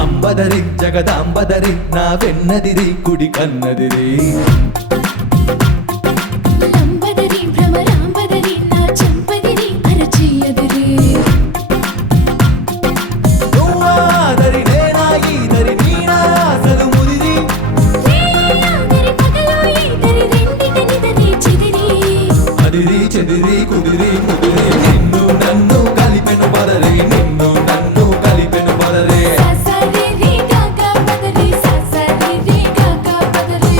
అంబదరి జగదాంబదరి నా వెన్నదిరి కుడి కన్నదిరి లంబదరి భ్రమరాంబదరి నా చంపదిరి అరచేయదిరి నువ్వాదరి నేనా ఈదరి నీనా అసలు ముదిరి రేయాదరి పగలో ఈదరి రెండిటనిదరి చెదిరి అదిరి చెదిరి కుదిరి ముదిరి నిన్ను నన్ను కలిపెను పదరి నిన్ను నన్ను కలిపెను పదరే ససరి రి గగ పదరి ససరి రి గగ పదరి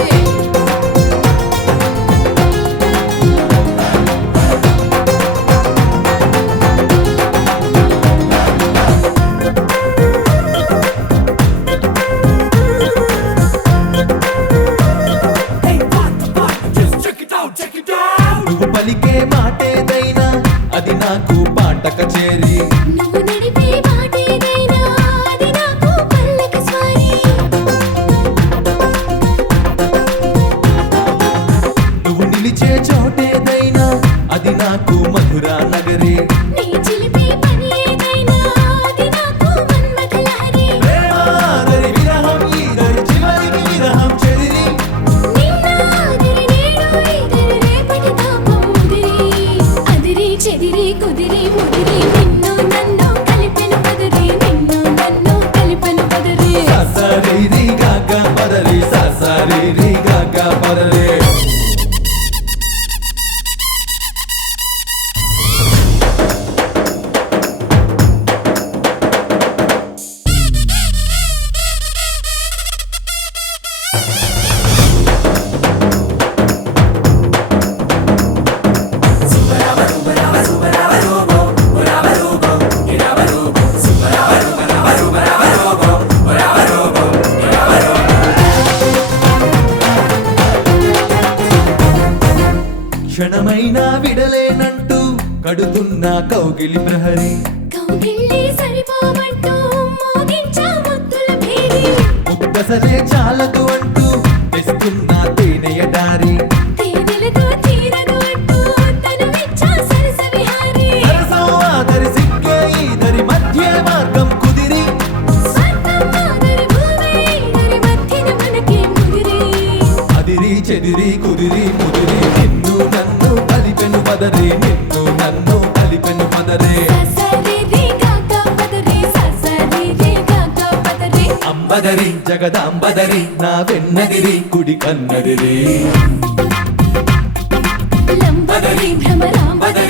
నువ్వు పలికే మాటేదైనా అది నాకు పాట కచేరి నువ్వు నడిపే మాటేదైనా అది నాకు పల్లకి స్వారీ నువ్వు నిలిచే చోటేదైనా అది నాకు మధురా నగరి నీ చిలిపే పని ఏదైనా అది నాకు మన్మథ లహరి ప్రేమాదరి విరహం ఈదరి చివరికి విరహం చెదిరి నిన్నాదిరి నేడు ఈదరి రేపటి తాపం ముదిరి అదిరి చెదిరి కుదిరి ముదిరి నిన్ను నన్ను కలిపెను పదరి నిన్ను నన్ను కలిపెను పదరి ససరి గగ పదరి ససరి గగ పదరే క్షణమైనా విడలేనంటూ కడుతున్న కౌగిలి ప్రహరి కౌగిళ్ళి సరిపోమంటూ మోగించా ముద్దుల భేరి ముక్కసలే చాలదు అంటూ తెస్తున్న తేనెయ దారి తేనెలతో తీరదు అంటూ తనువిచ్చా సరస విహారి సరసం ఆదరి సిక్కే ఈదరి మధ్య మార్గం కుదిరి స్వర్గం ఆదరి భూమి ఈదరి మధ్యన మనకి ముదిరి అదిరి చెదిరి కుదిరి ముదిరి నిన్ను నన్ను కలిపెను పదరి నిన్ను నన్ను కలిపెను పదరే ససరి రి గగ పదరి ససరి రి గగ పదరి అంబదరి జగదాంబదరి నా వెన్నదిరి కుడి కన్నదిరి లంబదరి భ్రమరాంబదరి